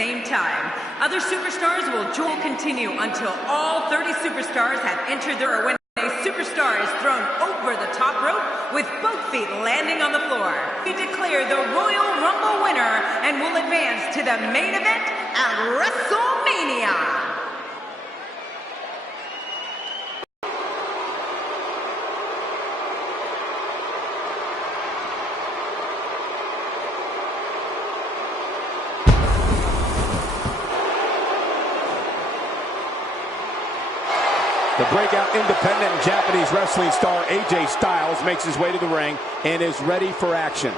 same time. Other superstars will continue until all 30 superstars have entered their arena. A superstar is thrown over the top rope with both feet landing on the floor. We declare the Royal Rumble winner and will advance to the main event at WrestleMania. The breakout independent Japanese wrestling star AJ Styles makes his way to the ring and is ready for action.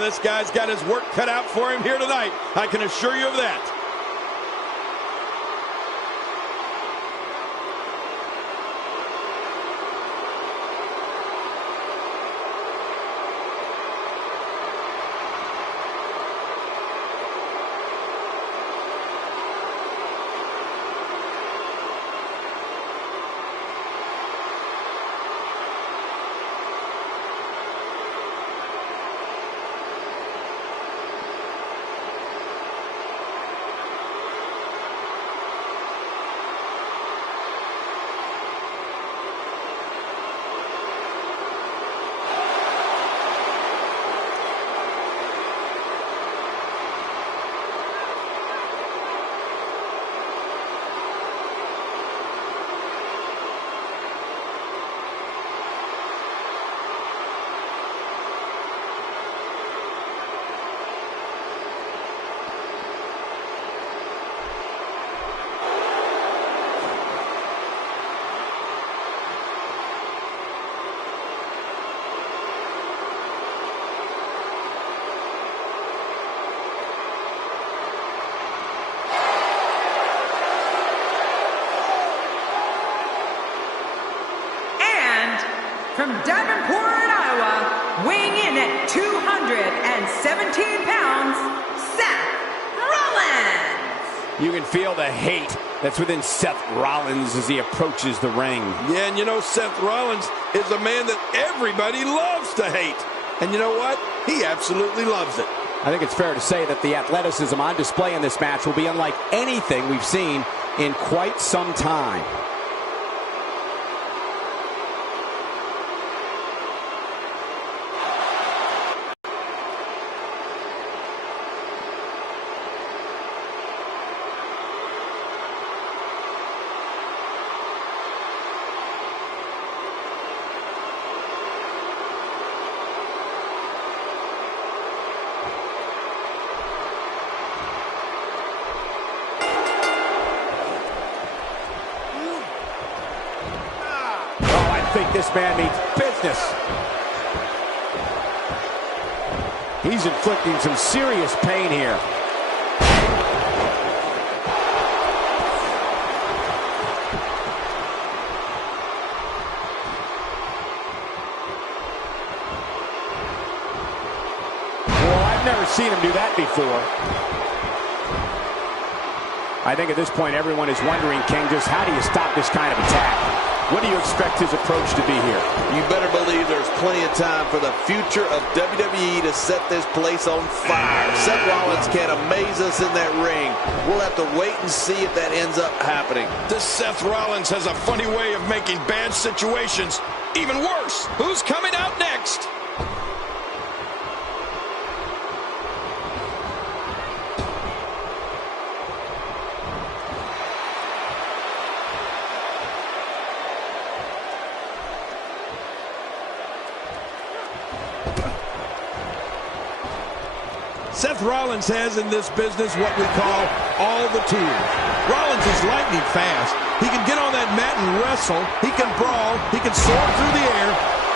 This guy's got his work cut out for him here tonight. I can assure you of that. From Davenport, Iowa, weighing in at 217 pounds, Seth Rollins. You can feel the hate that's within Seth Rollins as he approaches the ring. Yeah, and you know Seth Rollins is a man that everybody loves to hate. And you know what? He absolutely loves it. I think it's fair to say that the athleticism on display in this match will be unlike anything we've seen in quite some time. I think this man means business. He's inflicting some serious pain here. Well, I've never seen him do that before. I think at this point everyone is wondering, King, just how do you stop this kind of attack? What do you expect his approach to be here? You better believe there's plenty of time for the future of WWE to set this place on fire. Seth Rollins can amaze us in that ring. We'll have to wait and see if that ends up happening. This Seth Rollins has a funny way of making bad situations even worse. Who's coming out next? Seth Rollins has in this business what we call all the tools. Rollins is lightning fast. He can get on that mat and wrestle. He can brawl. He can soar through the air.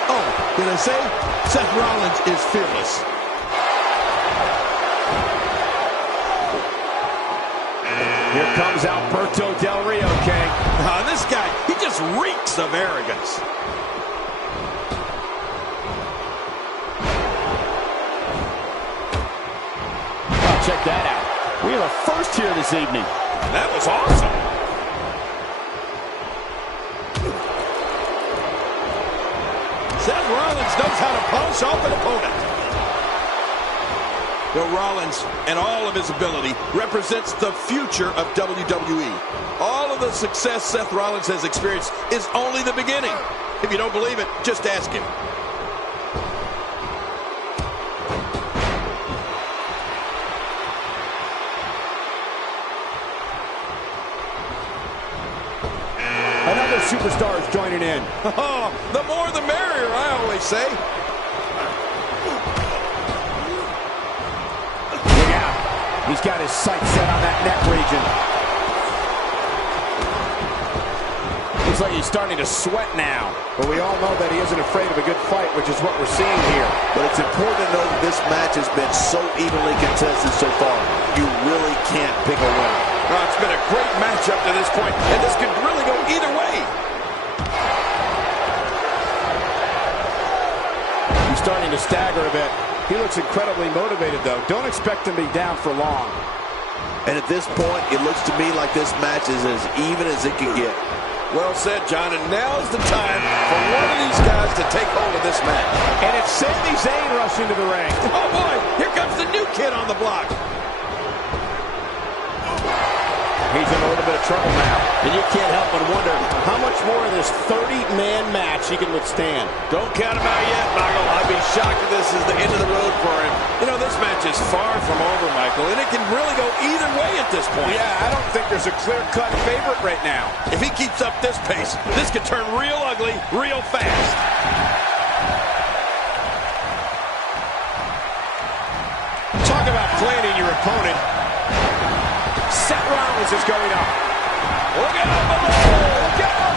Oh, did I say? Seth Rollins is fearless. Here comes Alberto Del Rio, King. This guy, he just reeks of arrogance. Check that out. We have a first here this evening. That was awesome. Seth Rollins knows how to polish off an opponent. Well, Rollins and all of his ability represents the future of WWE. All of the success Seth Rollins has experienced is only the beginning. If you don't believe it, just ask him. Another superstar is joining in. Oh, the more the merrier, I always say. Look out. He's got his sights set on that neck region. Looks like he's starting to sweat now. But we all know that he isn't afraid of a good fight, which is what we're seeing here. But it's important to know that this match has been so evenly contested so far. You really can't pick a winner. Oh, it's been a great match up to this point, and this could really go either way. He's starting to stagger a bit. He looks incredibly motivated, though. Don't expect him to be down for long. And at this point, it looks to me like this match is as even as it can get. Well said, John, and now's the time for one of these guys to take hold of this match. And it's Sami Zayn rushing to the ring. Oh, boy, here comes the new kid on the block. He's in a little bit of trouble now. And you can't help but wonder how much more of this 30-man match he can withstand. Don't count him out yet, Michael. I'd be shocked if this is the end of the road for him. You know, this match is far from over, Michael, and it can really go either way at this point. Yeah, I don't think there's a clear-cut favorite right now. If he keeps up this pace, this could turn real ugly real fast. Talk about planning your opponent. Seth Rollins is going up. Look out, look out!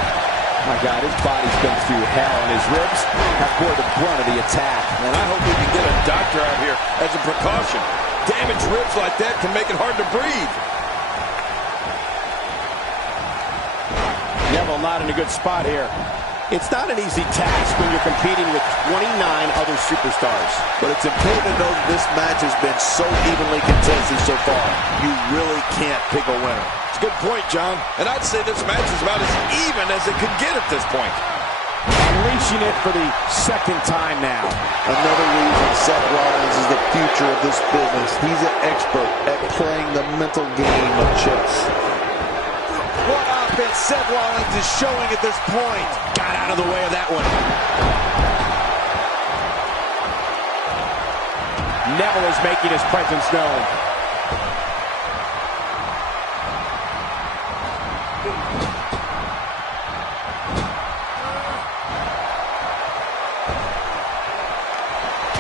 My God, his body's been through hell, and his ribs have bore the brunt of the attack. And I hope we can get a doctor out here as a precaution. Damaged ribs like that can make it hard to breathe. Neville not in a good spot here. It's not an easy task when you're competing with 29 other superstars. But it's important to know that this match has been so evenly contested so far. You really can't pick a winner. It's a good point, John. And I'd say this match is about as even as it could get at this point. Unleashing it for the second time now. Another reason Seth Rollins is the future of this business. He's an expert at playing the mental game of chess. What offense Seth Rollins is showing at this point. Got out of the way of that one. Neville is making his presence known.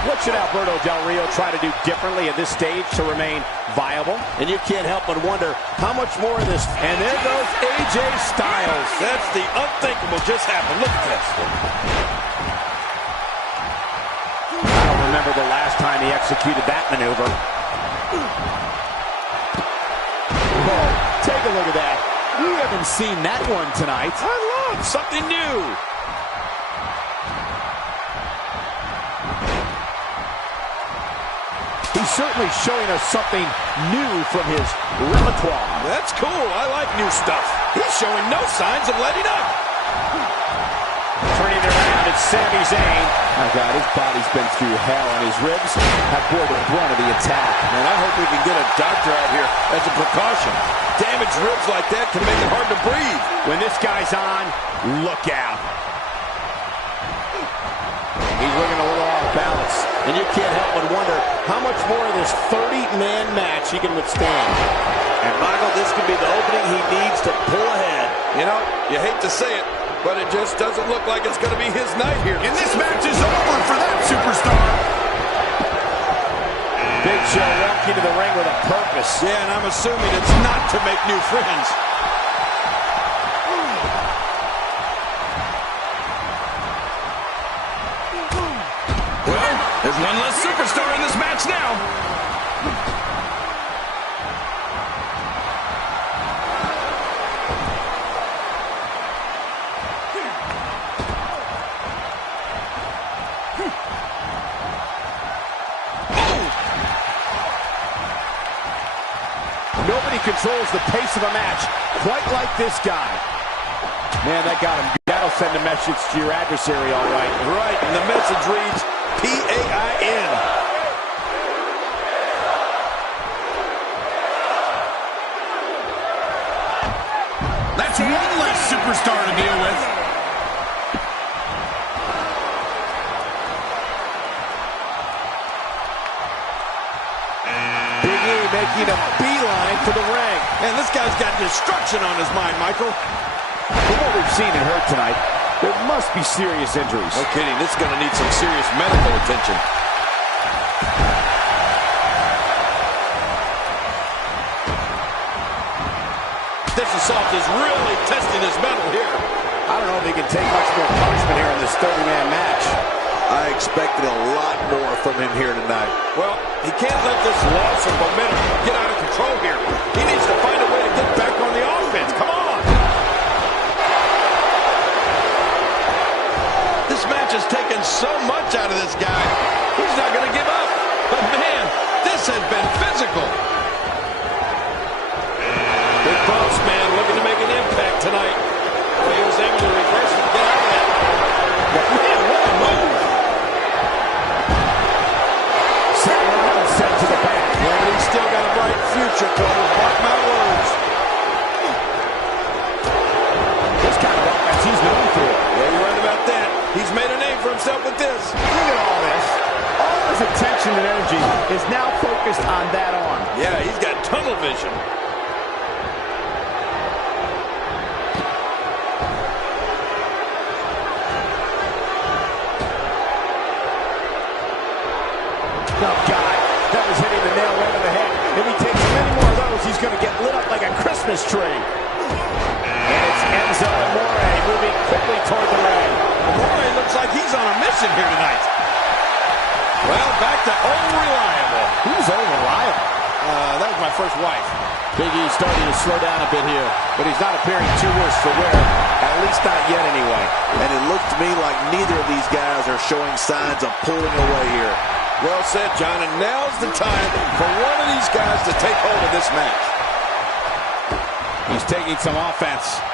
What should Alberto Del Rio try to do differently at this stage to remain viable? And you can't help but wonder how much more of this. And there goes AJ Styles. That's the unthinkable just happened. Look at this. I don't remember the last time he executed that maneuver. Oh, take a look at that. We haven't seen that one tonight. I love something new. He's certainly showing us something new from his repertoire. That's cool. I like new stuff. He's showing no signs of letting up. Turning it around, it's Sami Zayn. My God, his body's been through hell, and his ribs have bore the brunt of the attack. And I hope we can get a doctor out here as a precaution. Damaged ribs like that can make it hard to breathe. When this guy's on, look out. He's looking a little off balance. And you can't help but wonder how much more of this 30-man match he can withstand. And Michael, this could be the opening he needs to pull ahead. You know, you hate to say it, but it just doesn't look like it's going to be his night here. And this match is over for that superstar. Big Show walking to the ring with a purpose. Yeah, and I'm assuming it's not to make new friends. Well, there's one less superstar in this match now. Nobody controls the pace of a match quite like this guy. Man, that got him. That'll send a message to your adversary, all right. Right, and the message reads, P-A-I-N. That's one less superstar to deal with. Big E making a beeline for the ring. And this guy's got destruction on his mind, Michael. From what we've seen and heard tonight, there must be serious injuries. No kidding. This is going to need some serious medical attention. This assault is really testing his mettle here. I don't know if he can take much more punishment here in this 30-man match. I expected a lot more from him here tonight. Well, he can't let this loss of momentum get out of control here. He needs to find a way to get back on the offense. Come on! This match has taken so much out of this guy. He's not going to give up. But man, this has been physical. Big boss man looking to make an impact tonight. Well, he was able to reverse it to get out of that. But man, what a move. Sent to the back. Yeah, but he's still got a bright future, Cole. Mark my words. This kind of offense he's known for. Yeah, you're right about that. He's made a name for himself with this. Look at all this. All his attention and energy is now focused on that arm. Yeah, he's got tunnel vision. Oh, God. That was hitting the nail right on the head. If he takes many more of those, he's going to get lit up like a Christmas tree. And it's ENZO and AMORE moving quickly toward the ring. AMORE looks like he's on a mission here tonight. Well, back to old reliable. Who's old reliable? That was my first wife. Big E starting to slow down a bit here, but he's not appearing too worse for wear. At least not yet anyway. And it looked to me like neither of these guys are showing signs of pulling away here. Well said, John, and now's the time for one of these guys to take hold of this match. He's taking some offense.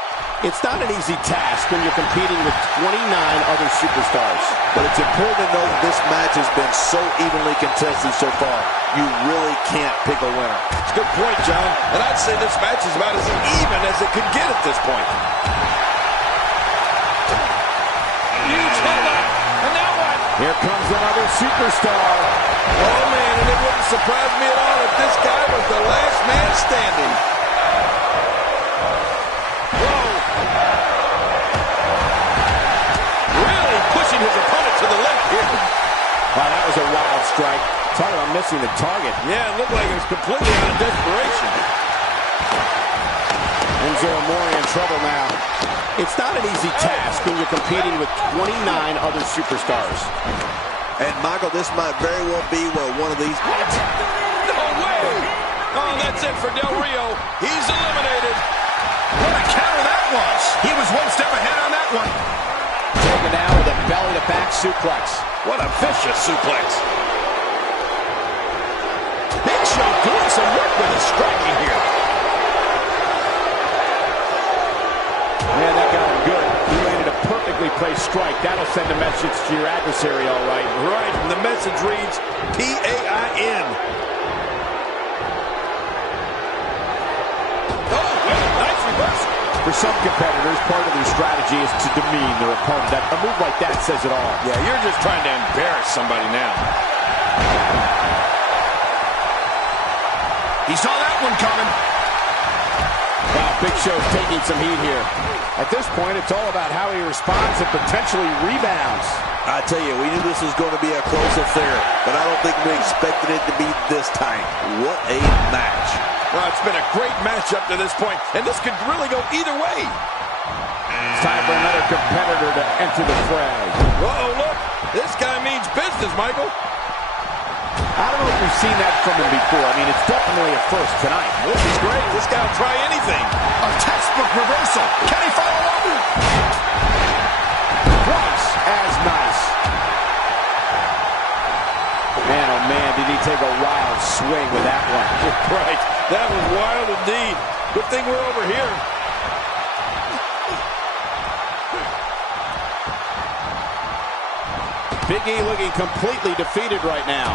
It's not an easy task when you're competing with 29 other superstars. But it's important to know that this match has been so evenly contested so far. You really can't pick a winner. It's a good point, John. And I'd say this match is about as even as it could get at this point. Huge headlock. And now what? Here comes another superstar. Oh, man, and it wouldn't surprise me at all if this guy was the last man standing. Whoa. Really pushing his opponent to the left here. Wow, that was a wild strike. Talk about missing the target. Yeah, it looked like it was completely out of desperation. ENZO and AMORE in trouble now. It's not an easy task when you're competing with 29 other superstars. And, Michael, this might very well be where one of these... What? No way! Oh, that's it for Del Rio. He's eliminated. What a counter that was. He was one step ahead on that one. Taken down with a belly-to-back suplex. What a vicious suplex. Big Show doing some work with his striking here. Man, that got him good. He landed a perfectly placed strike. That'll send a message to your adversary, all right. Right, and the message reads PAIN. Oh, nice reversal. For some competitors, part of their strategy is to demean their opponent. A move like that says it all. Yeah, you're just trying to embarrass somebody now. He saw that one coming. Wow, Big Show's taking some heat here. At this point, it's all about how he responds and potentially rebounds. I tell you, we knew this was going to be a close affair, but I don't think we expected it to be this tight. What a match. Well, it's been a great match up to this point, and this could really go either way. It's time for another competitor to enter the fray. Uh-oh, look. This guy means business, Michael. I don't know if we've seen that from him before. I mean, it's definitely a first tonight. This is great. This guy will try anything. A textbook reversal. Can he follow up? Twice as nice. Man, oh man, did he take a wild swing with that one. Right. That was wild indeed. Good thing we're over here. Big E looking completely defeated right now.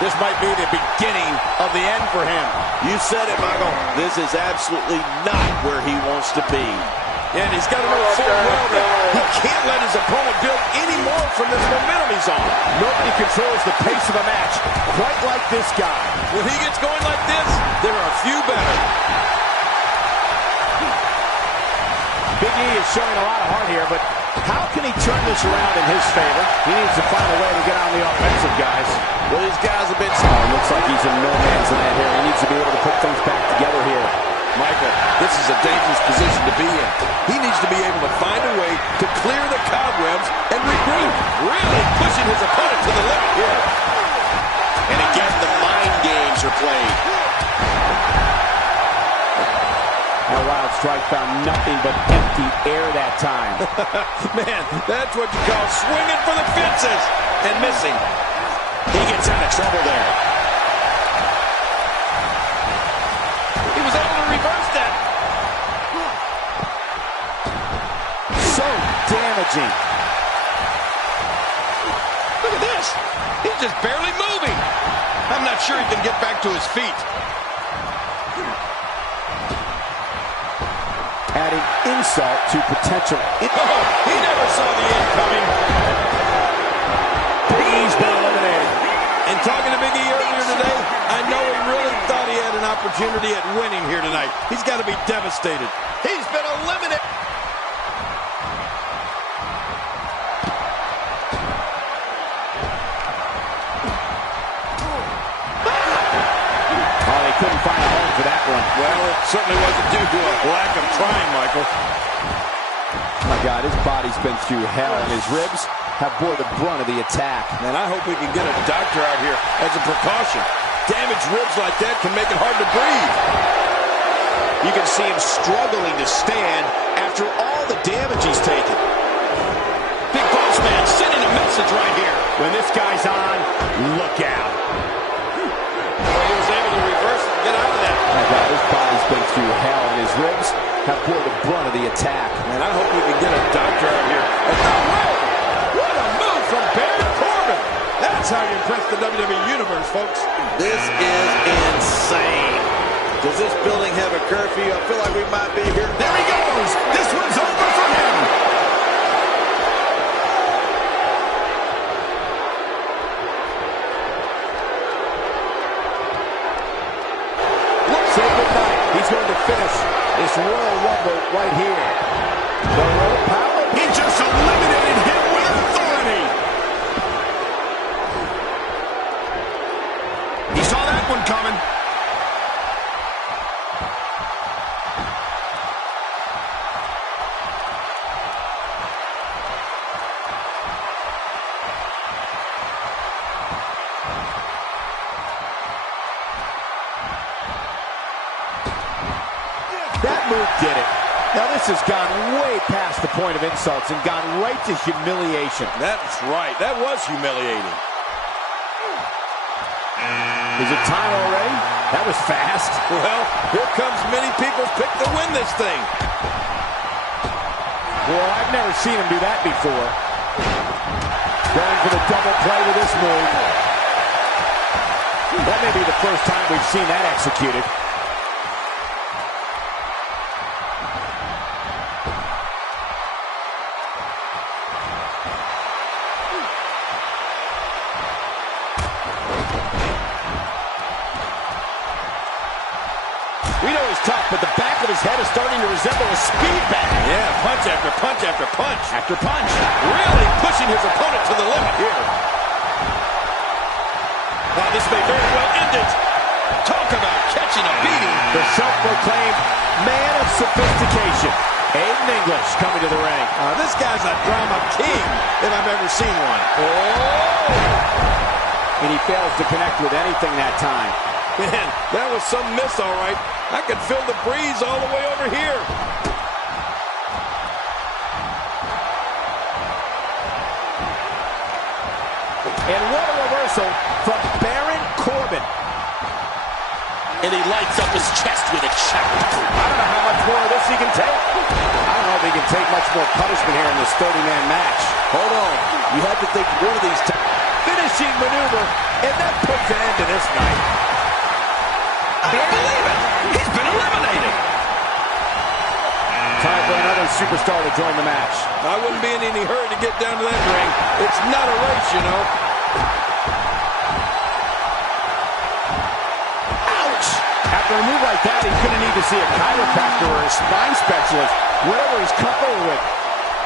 This might be the beginning of the end for him. You said it, Michael. This is absolutely not where he wants to be. And he's got to know full well that he can't let his opponent build any more from this momentum he's on. Nobody controls the pace of a match quite like this guy. When he gets going like this, there are a few better. Big E is showing a lot of heart here, but how can he turn this around in his favor? He needs to find a way to get on the offensive, guys. Well, these guys have been... Looks like he's in no man's land here. He needs to be able to put things back together here. Michael, this is a dangerous position to be in. He needs to be able to find a way to clear the cobwebs and regroup. Really pushing his opponent to the limit here. And again, the mind games are played. That wild strike found nothing but empty air that time. Man, that's what you call swinging for the fences and missing. He gets out of trouble there. He was able to reverse that. So damaging. Look at this. He's just barely moving. I'm not sure he can get back to his feet. Adding insult to potential. Oh, he never saw the end coming. Big E's been eliminated. And talking to Big E earlier today, I know he really thought he had an opportunity at winning here tonight. He's got to be devastated. He's been eliminated. Oh, they couldn't find a home for that one. Well, it certainly wasn't due to a lack of trying, Michael. Oh my God, his body's been through hell, and his ribs have bore the brunt of the attack. And I hope we can get a doctor out here as a precaution. Damaged ribs like that can make it hard to breathe. You can see him struggling to stand after all the damage he's taken. Big Boss Man sending a message right here. When this guy's on, look out. Well, he was able to reverse it and get out of that. Oh my God, his body's been through hell, and his ribs have bore the brunt of the attack. And I hope we can get a doctor out here. What a move from Baron Corbin. That's how you impress the WWE Universe, folks. This is insane. Does this building have a curfew? I feel like we might be here. There he goes. This one's over for him. Say goodnight. He's going to finish this Royal Rumble right here. The Royal Power. He just eliminated him with authority. He saw that one coming. That move did it. Now this has gone way past the point of insults and gone right to humiliation. That's right. That was humiliating. Is it time already? That was fast. Well, here comes many people's pick to win this thing. Well, I've never seen him do that before. Going for the double play with this move. That may be the first time we've seen that executed. We know he's tough, but the back of his head is starting to resemble a speed bag. Yeah, punch after punch after punch. After punch. Really pushing his opponent to the limit here. Wow, this may very well end it. Talk about catching a beating. The self-proclaimed man of sophistication. Aiden English coming to the ring. This guy's a drama king if I've ever seen one. And he fails to connect with anything that time. Man, that was some miss, all right. I could feel the breeze all the way over here. And what a reversal from Baron Corbin. And he lights up his chest with a shout. I don't know how much more of this he can take. I don't know if he can take much more punishment here in this 30-man match. Hold on. You have to think one of these Finishing maneuver, and that puts an end to this night. I don't believe it. He's been eliminated. Time for another superstar to join the match. I wouldn't be in any hurry to get down to that ring. It's not a race, you know. Ouch! After a move like that, he's going to need to see a chiropractor or a spine specialist, whatever he's comfortable with.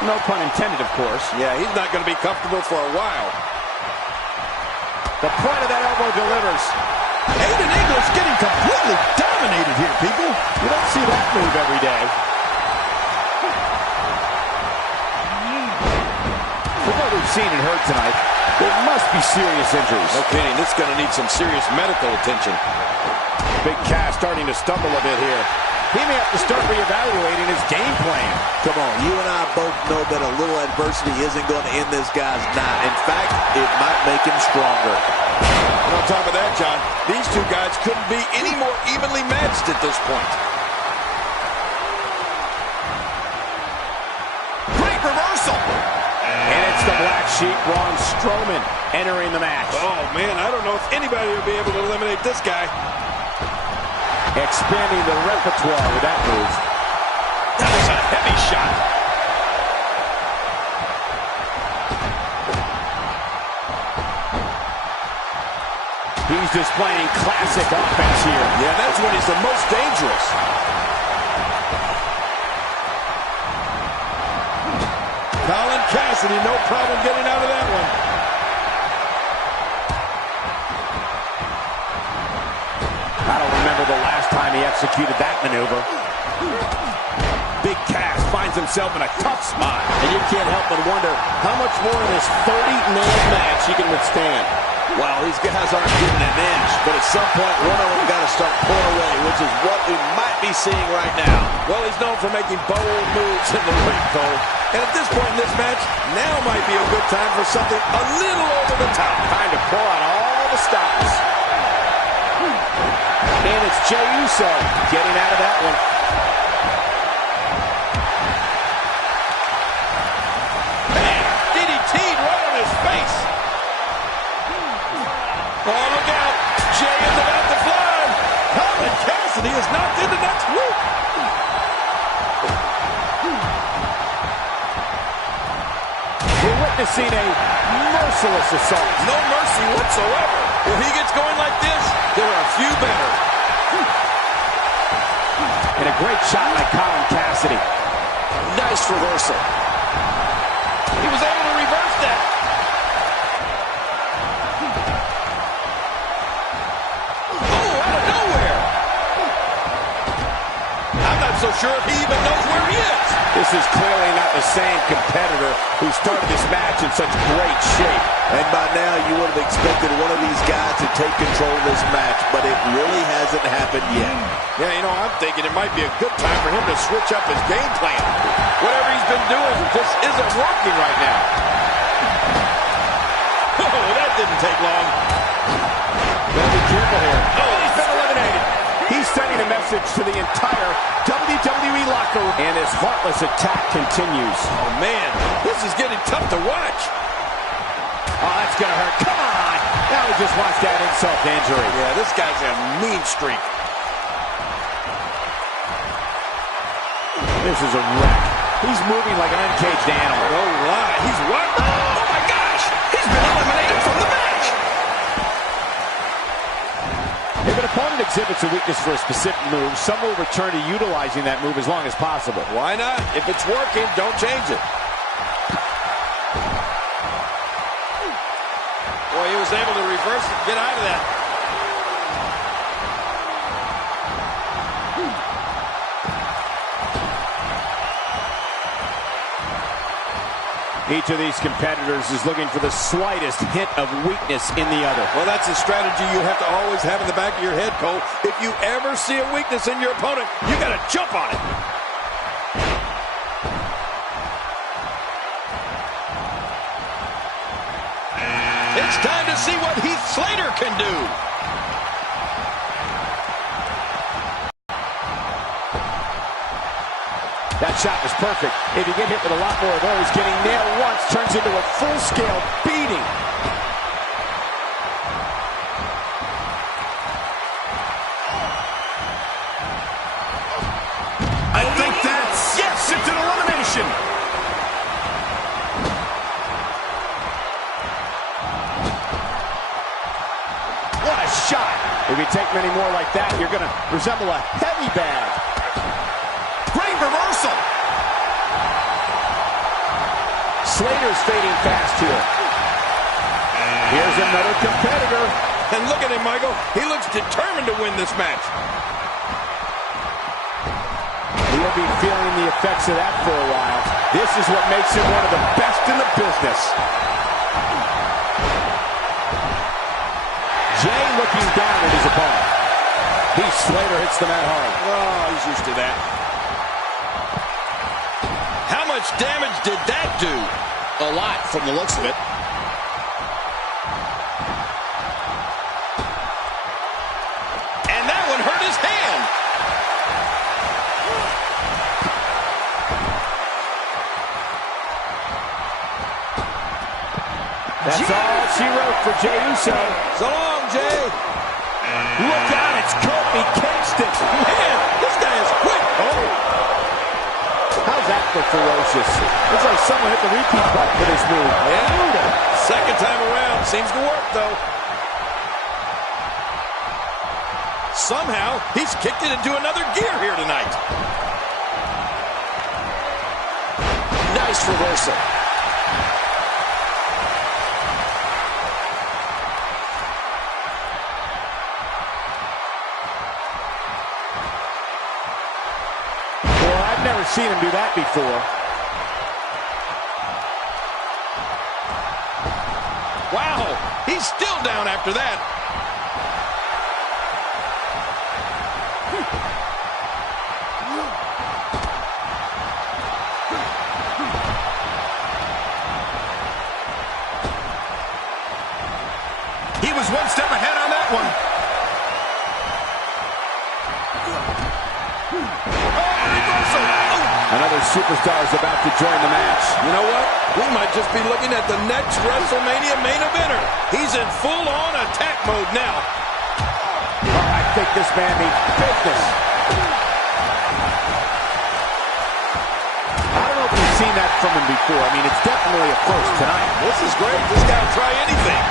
No pun intended, of course. Yeah, he's not going to be comfortable for a while. The point of that elbow delivers. Aiden English getting completely dominated here, people. You don't see that move every day. From what we've seen and heard tonight, there must be serious injuries. No kidding, this is going to need some serious medical attention. Big Cass starting to stumble a bit here. He may have to start reevaluating his game plan. Come on, you and I both know that a little adversity isn't going to end this guy's night. In fact, it might make him stronger. And on top of that, John, these two guys couldn't be any more evenly matched at this point. Great reversal. And it's the Black Sheep, Braun Strowman, entering the match. Oh, man, I don't know if anybody will be able to eliminate this guy. Expanding the repertoire with that move. That was a heavy shot. He's displaying classic offense here. Yeah, that's when he's the most dangerous. Colin Cassidy, no problem getting out of that one. I don't remember the last time he executed that maneuver. Big Cass finds himself in a tough spot. And you can't help but wonder how much more in this 30-man match he can withstand. Wow, these guys aren't getting an inch, but at some point, one of them got to start pulling away, which is what we might be seeing right now. Well, he's known for making bold moves in the ring, Cole. And at this point in this match, now might be a good time for something a little over the top. Time to pull out all the stops. And it's Jey Uso getting out of that one. Man, DDT'd right on his face. Oh, look out. Jey is about to fly. Colin Cassidy is knocked into next week. We're witnessing a merciless assault. No mercy whatsoever. If he gets going like this, there are a few better. And a great shot by Colin Cassidy. Nice reversal. He was able to reverse that. Oh, out of nowhere. I'm not so sure if he even knows where he is. This is clearly not the same competitor who started this match in such great shape. And by now, you would have expected one of these guys to take control of this match, but it really hasn't happened yet. Yeah, you know, I'm thinking it might be a good time for him to switch up his game plan. Whatever he's been doing just isn't working right now. Oh, that didn't take long. Gotta be careful here. Oh, he's been eliminated. He's sending a message to the entire WWE locker room. And his heartless attack continues. Oh, man, this is getting tough to watch. Oh, that's gonna hurt. Come on. Now he just wants that insult to injury. Yeah, this guy's a mean streak. This is a wreck. He's moving like an uncaged animal. No lie. He's what? Oh my gosh! He's been eliminated from the match. If an opponent exhibits a weakness for a specific move, some will return to utilizing that move as long as possible. Why not? If it's working, don't change it. Boy, he was able to reverse it, get out of that. Each of these competitors is looking for the slightest hint of weakness in the other. Well, that's a strategy you have to always have in the back of your head, Cole. If you ever see a weakness in your opponent, you got to jump on it. It's time to see what Heath Slater can do. That shot was perfect. If you get hit with a lot more of those, getting nailed once turns into a full-scale beating. I think that's... Yes, it's an elimination. What a shot. If you take many more like that, you're going to resemble a heavy bag. Great reversal. Slater's fading fast here. Here's another competitor. And look at him, Michael. He looks determined to win this match. He'll be feeling the effects of that for a while. This is what makes him one of the best in the business. Jay looking down at his opponent. Slater hits the mat hard. Oh, he's used to that. How much damage did that do? A lot from the looks of it. And that one hurt his hand. That's all she wrote for Jey Uso. So long, Jay. Look out, it's Kofi Kingston. Man, this guy is quick. Oh. How's that for ferocious? Looks like someone hit the repeat button for this move. Yeah, second time around. Seems to work, though. Somehow, he's kicked it into another gear here tonight. Nice reversal. I've never seen him do that before. Wow, he's still down after that. He was one step ahead on that one. Another superstar is about to join the match. You know what? We might just be looking at the next WrestleMania main eventer. He's in full-on attack mode now. Oh, I think this man means business. I don't know if we've seen that from him before. I mean, it's definitely a first tonight. This is great. This guy will try anything.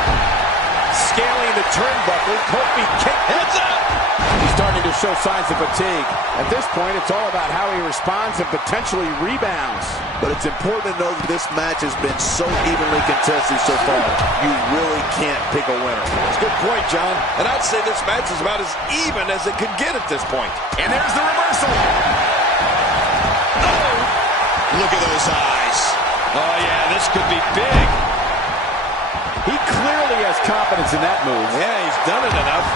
Scaling the turnbuckle, Kofi kick. Heads up! He's starting to show signs of fatigue. At this point, it's all about how he responds and potentially rebounds. But it's important to know that this match has been so evenly contested so far. You really can't pick a winner. That's a good point, John. And I'd say this match is about as even as it could get at this point. And there's the reversal. Oh! Look at those eyes. Oh, yeah, this could be big. He clearly has confidence in that move. Yeah, he's done it enough.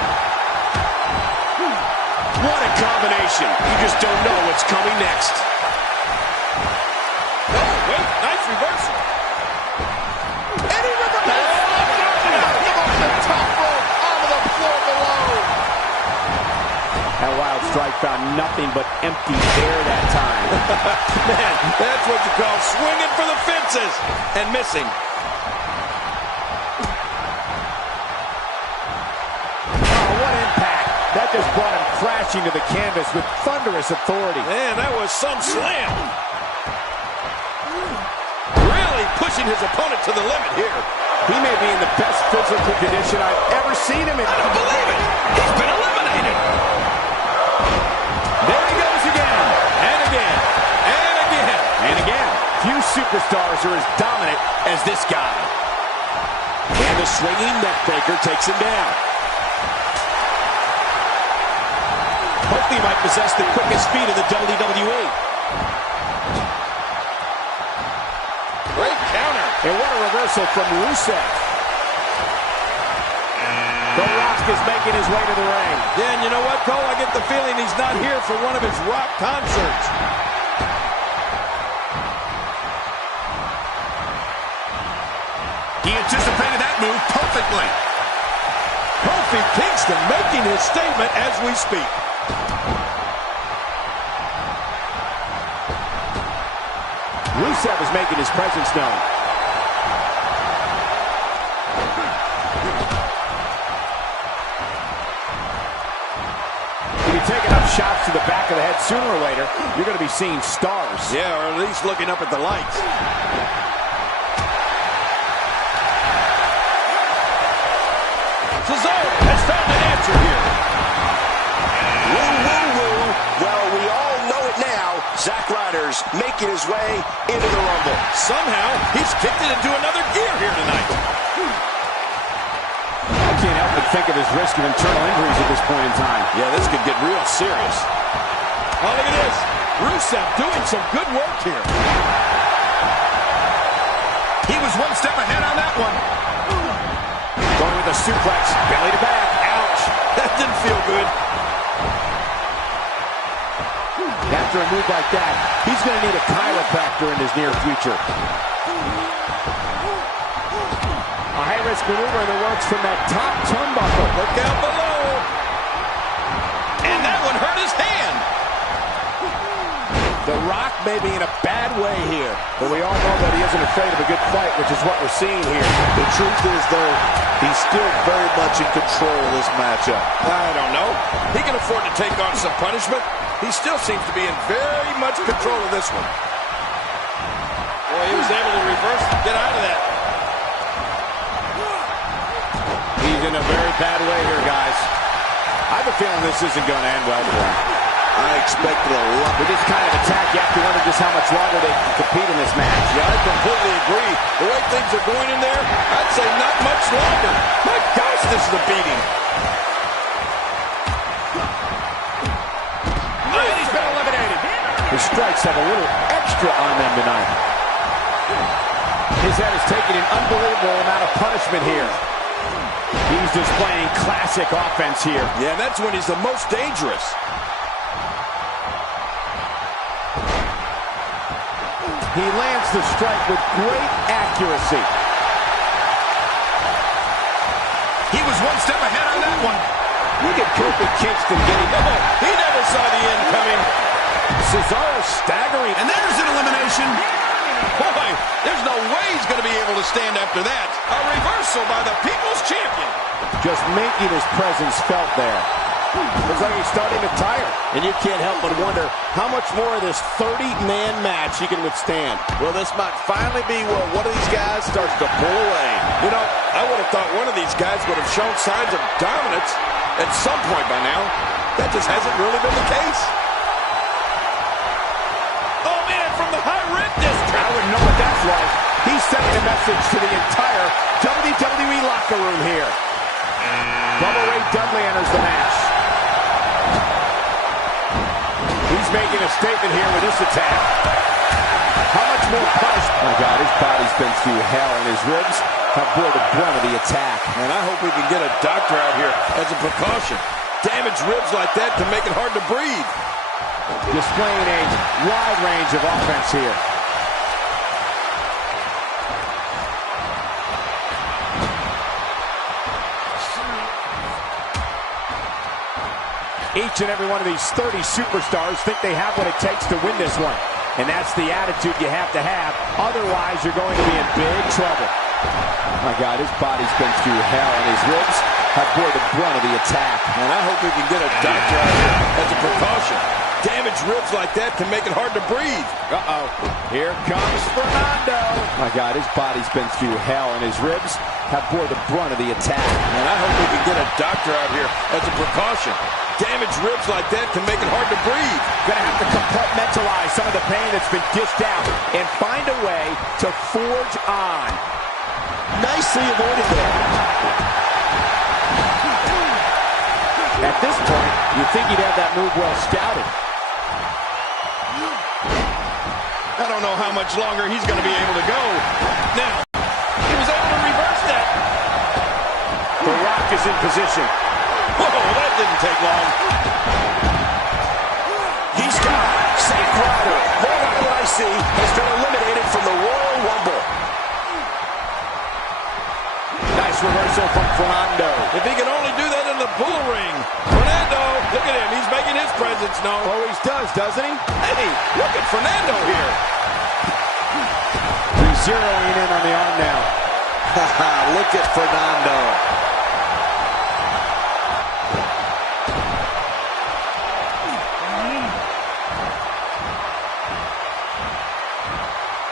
What a combination. You just don't know what's coming next. Oh, wait, nice reversal. And he with the best. Off the top rope, onto the floor below. That wild strike found nothing but empty air that time. Man, that's what you call swinging for the fences and missing. That just brought him crashing to the canvas with thunderous authority. Man, that was some slam. Really pushing his opponent to the limit here. He may be in the best physical condition I've ever seen him in. I don't believe it. He's been eliminated. There he goes again. And again. And again. And again. Few superstars are as dominant as this guy. And the swinging neckbreaker takes him down. Hopefully he might possess the quickest speed in the WWE. Great counter. And what a reversal from Rusev. The Rock is making his way to the ring. Yeah, and you know what, Cole? I get the feeling he's not here for one of his rock concerts. He anticipated that move perfectly. Kofi Kingston making his statement as we speak. Rusev is making his presence known. If you take enough shots to the back of the head, sooner or later, you're going to be seeing stars. Yeah, or at least looking up at the lights. CESARO has found an answer here. Woo, woo, woo. Well, we all know it now. Zack Ryder's making his way into the Rumble. Somehow, he's kicked it into another gear here tonight. I can't help but think of his risk of internal injuries at this point in time. Yeah, this could get real serious. Oh, look at this. Rusev doing some good work here. He was one step ahead on that one. Going with a suplex, belly to back. Ouch. That didn't feel good. After a move like that, he's going to need a chiropractor in his near future. A high-risk maneuver in the works from that top turnbuckle. Look out below. And that one hurt his hand. The Rock may be in a bad way here, but we all know that he isn't afraid of a good fight, which is what we're seeing here. The truth is, though, he's still very much in control of this matchup. I don't know. He can afford to take on some punishment. He still seems to be in very much control of this one. Boy, he was able to reverse and get out of that. He's in a very bad way here, guys. I have a feeling this isn't going to end well for him. I expected a lot. With this kind of attack, you have to wonder just how much longer they can compete in this match. Yeah, I completely agree. The way things are going in there, I'd say not much longer. My gosh, this is a beating. And he's been eliminated. His strikes have a little extra on them tonight. His head is taking an unbelievable amount of punishment here. He's displaying classic offense here. Yeah, and that's when he's the most dangerous. He lands the strike with great accuracy. He was one step ahead on that one. Look at Kofi Kingston getting... Oh, he never saw the end coming. Cesaro staggering. And there's an elimination. Boy, there's no way he's going to be able to stand after that. A reversal by the People's Champion. Just making his presence felt there. Looks like he's starting to tire. And you can't help but wonder how much more of this 30-man match he can withstand. Well, this might finally be where one of these guys starts to pull away. You know, I would have thought one of these guys would have shown signs of dominance at some point by now. That just hasn't really been the case. Oh, man, from the high-rent district. I wouldn't know what that's like. He's sending a message to the entire WWE locker room here. Bubba Ray Dudley enters the match. He's making a statement here with this attack. How much more punishment? My God, his body's been through hell, and his ribs have bore the brunt of the attack. And I hope we can get a doctor out here as a precaution. Damaged ribs like that can make it hard to breathe. Displaying a wide range of offense here. Each and every one of these 30 superstars think they have what it takes to win this one. And that's the attitude you have to have. Otherwise, you're going to be in big trouble. My God, his body's been through hell, and his ribs have bore the brunt of the attack. And I hope we can get a doctor out here as a precaution. Damaged ribs like that can make it hard to breathe. Uh-oh. Here comes Fernando. My God, his body's been through hell, and his ribs have bore the brunt of the attack. And I hope we can get a doctor out here as a precaution. Damaged ribs like that can make it hard to breathe. Gonna have to compartmentalize some of the pain that's been dished out and find a way to forge on. Nicely avoided there. At this point, you'd think he'd have that move well scouted. I don't know how much longer he's going to be able to go. Now, he was able to reverse that. The Rock is in position. Whoa, that didn't take long. He's got Zack Ryder, right out of what I see, has been eliminated from the Royal Rumble. Nice reversal from Fernando. If he can only do that in the bull ring. Fernando, look at him. He's making his presence known. Always does, doesn't he? Hey, look at Fernando here. He's zeroing in on the arm now. Look at Fernando.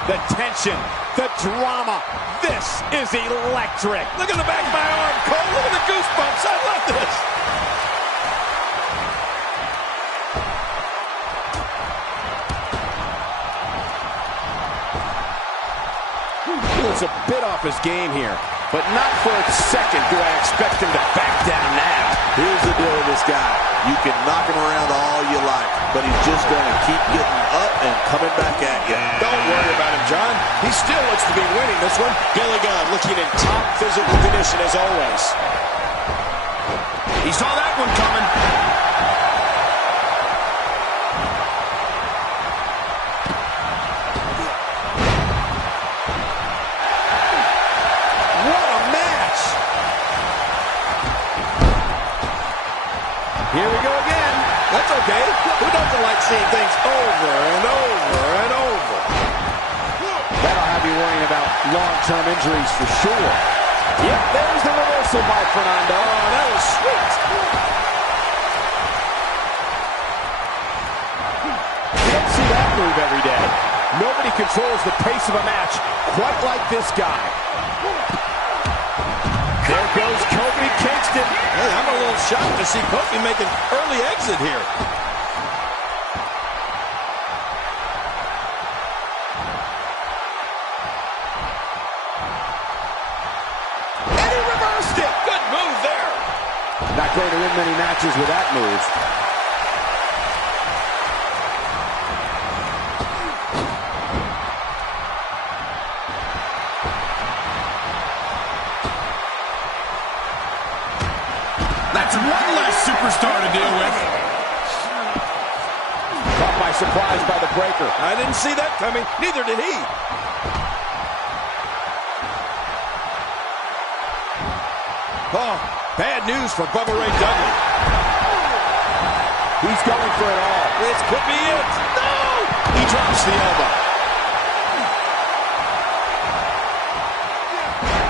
The tension, the drama. This is electric. Look at the back of my arm, Cole. Look at the goosebumps. I love this. He looks a bit off his game here, but not for a second do I expect him to back down now. Here's the deal with this guy. You can knock him around all you like, but he's just going to keep getting up and coming back at you. Don't worry about him, John. He still looks to be winning this one. Billy Gunn looking in top physical condition as always. He saw that one coming. What a match! Here we go again. That's okay. Who doesn't like seeing things over and over and over? That'll have you worrying about long-term injuries for sure. Yep, there's the reversal by Fernando. Oh, that was sweet. You don't see that move every day. Nobody controls the pace of a match quite like this guy. There goes Kofi Kingston. Hey, I'm a little shocked to see Kofi make an early exit here. And he reversed it. Good move there. Not going to win many matches with that move. That's one less superstar to deal with. Caught by surprise by the breaker. I didn't see that coming. Neither did he. Oh, bad news for Bubba Ray Dudley. He's going for it all. This could be it. No! He drops the elbow.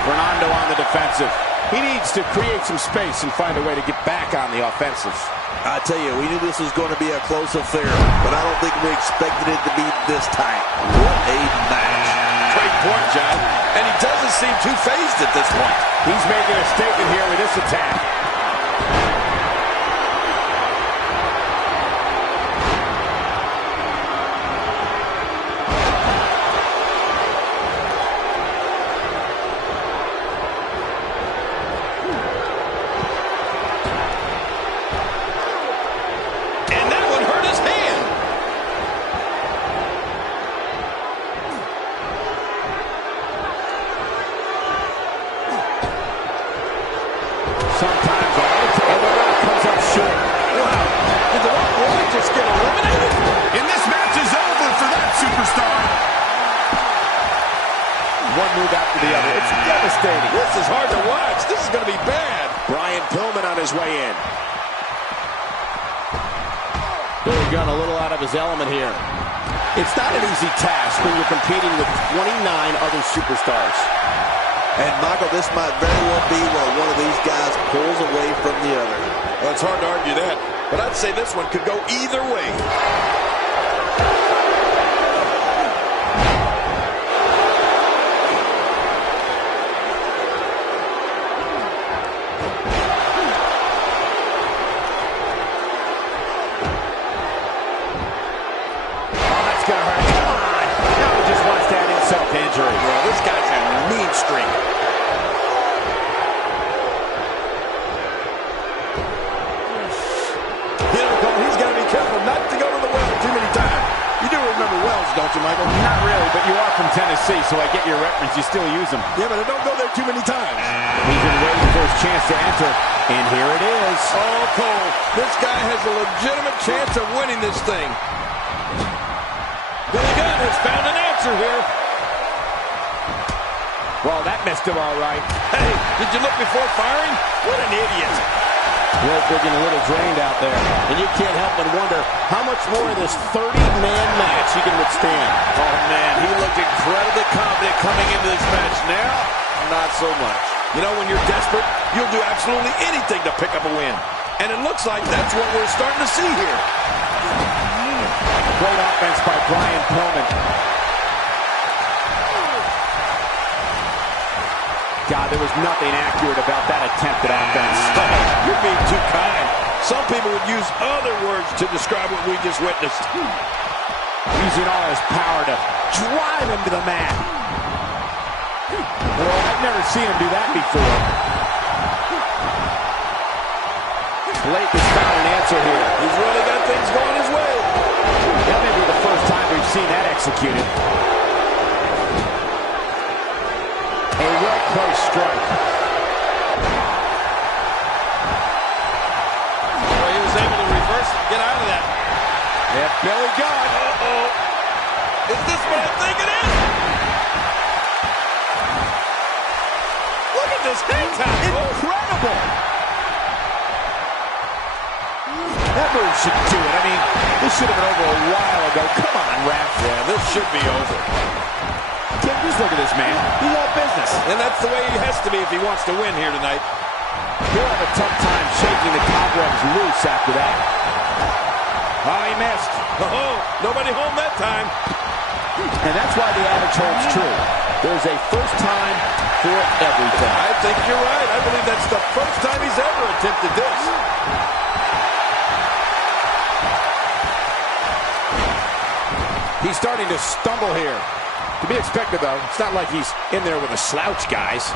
Fernando on the defensive. He needs to create some space and find a way to get back on the offensive. I tell you, we knew this was going to be a close affair, but I don't think we expected it to be this tight. What a match. Great point, John. And he doesn't seem too phased at this point. He's making a statement here with this attack. Sometimes and the rock comes up short. Wow. Did the Rock really just get eliminated? And this match is over for that superstar. One move after the other. It's devastating. This is hard to watch. This is going to be bad. Brian Pillman on his way in. Billy Gunn a little out of his element here. It's not an easy task when you're competing with 29 other superstars. And, Michael, this might very well be where one of these guys pulls away from the other. Well, it's hard to argue that, but I'd say this one could go either way. Oh, that's going to hurt. Come on. Now he just wants to add insult to injury. Well, this guy's a mean streak. He's got to be careful not to go to the well too many times. You do remember wells, don't you, Michael? Not really, but you are from Tennessee, so I get your reference. You still use them. Yeah, but I don't go there too many times. He's been waiting for his chance to enter, and here it is. Oh, Cole, this guy has a legitimate chance of winning this thing. Billy Gunn has found an answer here. Well, that missed him all right. Hey, did you look before firing? What an idiot. Looking a little drained out there. And you can't help but wonder how much more of this 30-man match he can withstand. Oh, man, he looked incredibly confident coming into this match. Now, not so much. You know, when you're desperate, you'll do absolutely anything to pick up a win. And it looks like that's what we're starting to see here. Great offense by Brian Pillman. God, there was nothing accurate about that attempted offense. You're being too kind. Some people would use other words to describe what we just witnessed. Using all his power to drive him to the mat. Well, I've never seen him do that before. Blake has found an answer here. He's really got things going his way. That may be the first time we've seen that executed. A well-placed strike. Well, he was able to reverse and get out of that. Yeah, Billy Gunn. Uh-oh. Is this what I think it is? Look at this hang time. Incredible. That move should do it. I mean, this should have been over a while ago. Come on, ref. Yeah, this should be over. Kim, just look at this man. He's all business. And that's the way he has to be if he wants to win here tonight. He'll have a tough time shaking the cobwebs loose after that. Oh, he missed. Oh, nobody home that time. And that's why the adage holds true. There's a first time for everything. I think you're right. I believe that's the first time he's ever attempted this. He's starting to stumble here. To be expected, though. It's not like he's in there with a slouch, guys.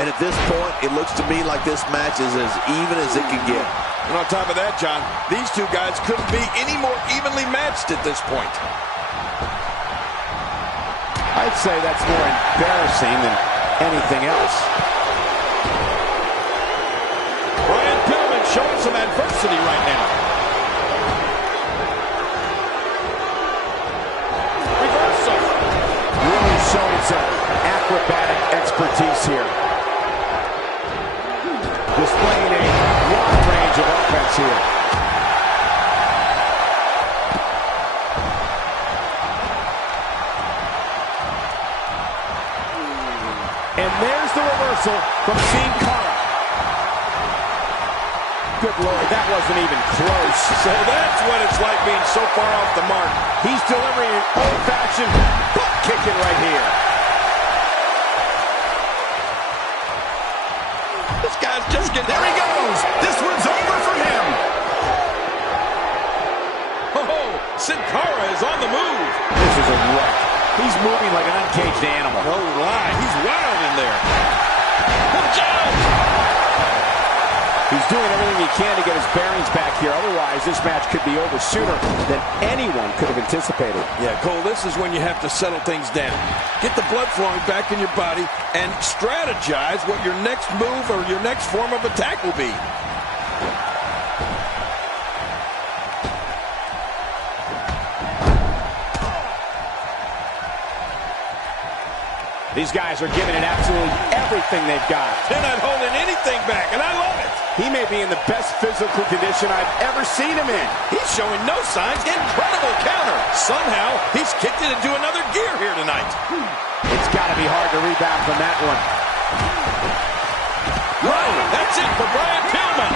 And at this point, it looks to me like this match is as even as it can get. And on top of that, John, these two guys couldn't be any more evenly matched at this point. I'd say that's more embarrassing than anything else. Brian Pillman showing some adversity right now. Reversal. Really showing some acrobatic expertise here. Displaying a wide range of offense here. And there's the reversal from CARA. Good Lord, that wasn't even close. So that's what it's like being so far off the mark. He's delivering an old-fashioned butt kicking right here. This guy's just getting... There he goes. This one's over for him. Oh, CARA is on the move. This is a wreck. He's moving like an uncaged animal. No lie, he's wild in there. Watch out! He's doing everything he can to get his bearings back here. Otherwise, this match could be over sooner than anyone could have anticipated. Yeah, Cole, this is when you have to settle things down. Get the blood flowing back in your body and strategize what your next move or your next form of attack will be. These guys are giving it absolutely everything they've got. They're not holding anything back, and I love it. He may be in the best physical condition I've ever seen him in. He's showing no signs. Incredible counter. Somehow, he's kicked it into another gear here tonight. It's got to be hard to rebound from that one. Whoa, that's it for Brian Pillman.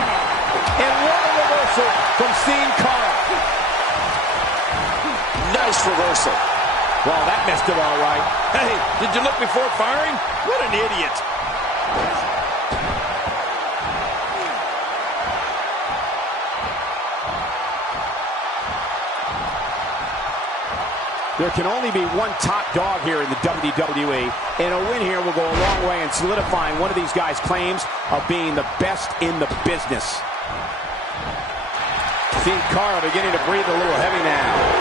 And what a reversal from CARA. Nice reversal. Well, that missed it all right. Hey, did you look before firing? What an idiot. There can only be one top dog here in the WWE, and a win here will go a long way in solidifying one of these guys' claims of being the best in the business. CARA beginning to breathe a little heavy now.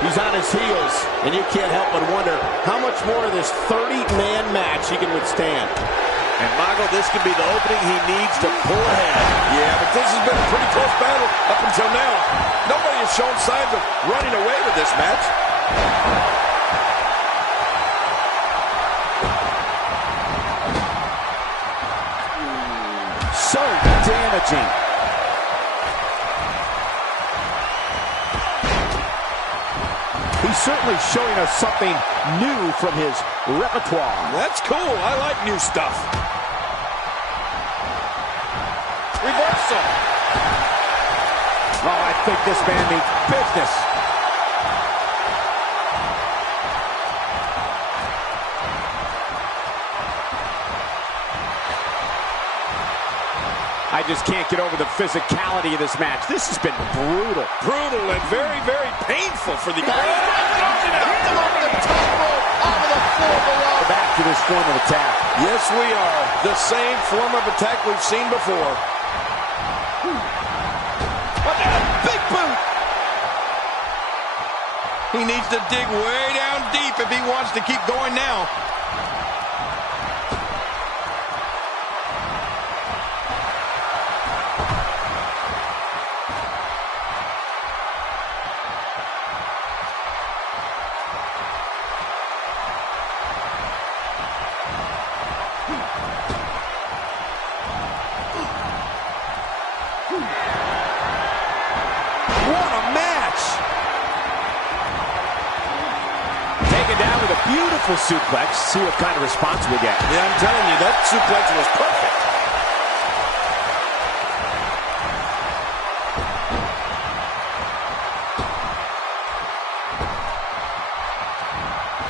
He's on his heels, and you can't help but wonder how much more of this 30-man match he can withstand. And Michael, this could be the opening he needs to pull ahead. Yeah, but this has been a pretty close battle up until now. Nobody has shown signs of running away with this match. so damaging. He's certainly showing us something new from his repertoire. That's cool. I like new stuff. Reversal. Oh, I think this man means business. I just can't get over the physicality of this match. This has been brutal. Brutal and very, very painful for the... Back to this form of attack. Yes, we are. The same form of attack we've seen before. What a big boot! He needs to dig way down deep if he wants to keep going now. Down with a beautiful suplex. See what kind of response we get. Yeah, I'm telling you, that suplex was perfect.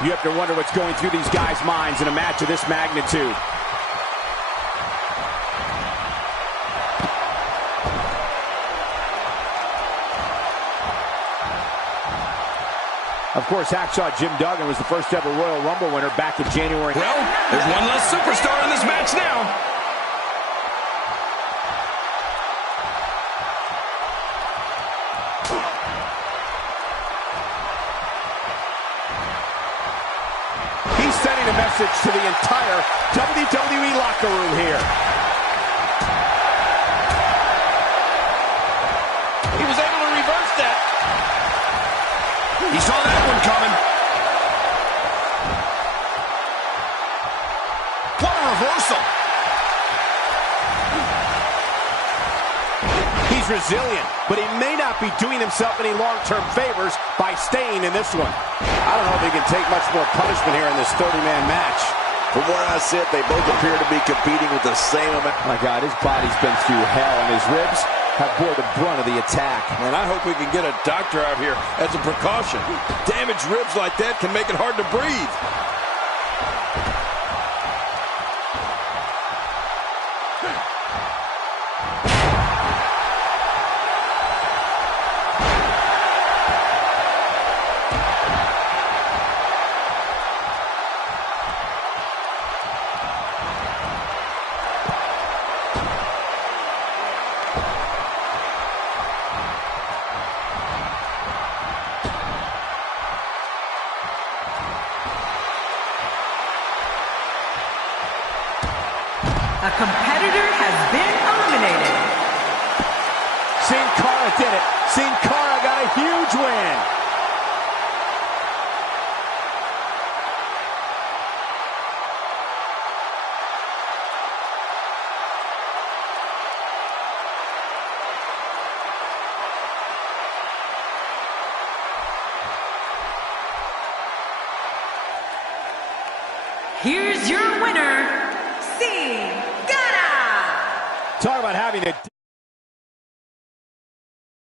You have to wonder what's going through these guys' minds in a match of this magnitude. Of course, Hacksaw Jim Duggan was the first ever Royal Rumble winner back in January. Well, there's one less superstar in this match now. He's sending a message to the entire WWE locker room here. He was able to reverse that. He saw that one coming. What a reversal. He's resilient, but he may not be doing himself any long-term favors by staying in this one. I don't know if he can take much more punishment here in this 30-man match. From where I sit, they both appear to be competing with the same amount. My God, his body's been through hell, and his ribs have bore the brunt of the attack. And I hope we can get a doctor out here as a precaution. Damaged ribs like that can make it hard to breathe. A competitor has been eliminated. Sin Cara did it. Sin Cara got a huge win. Here's your winner, ZAYN. Talk about having a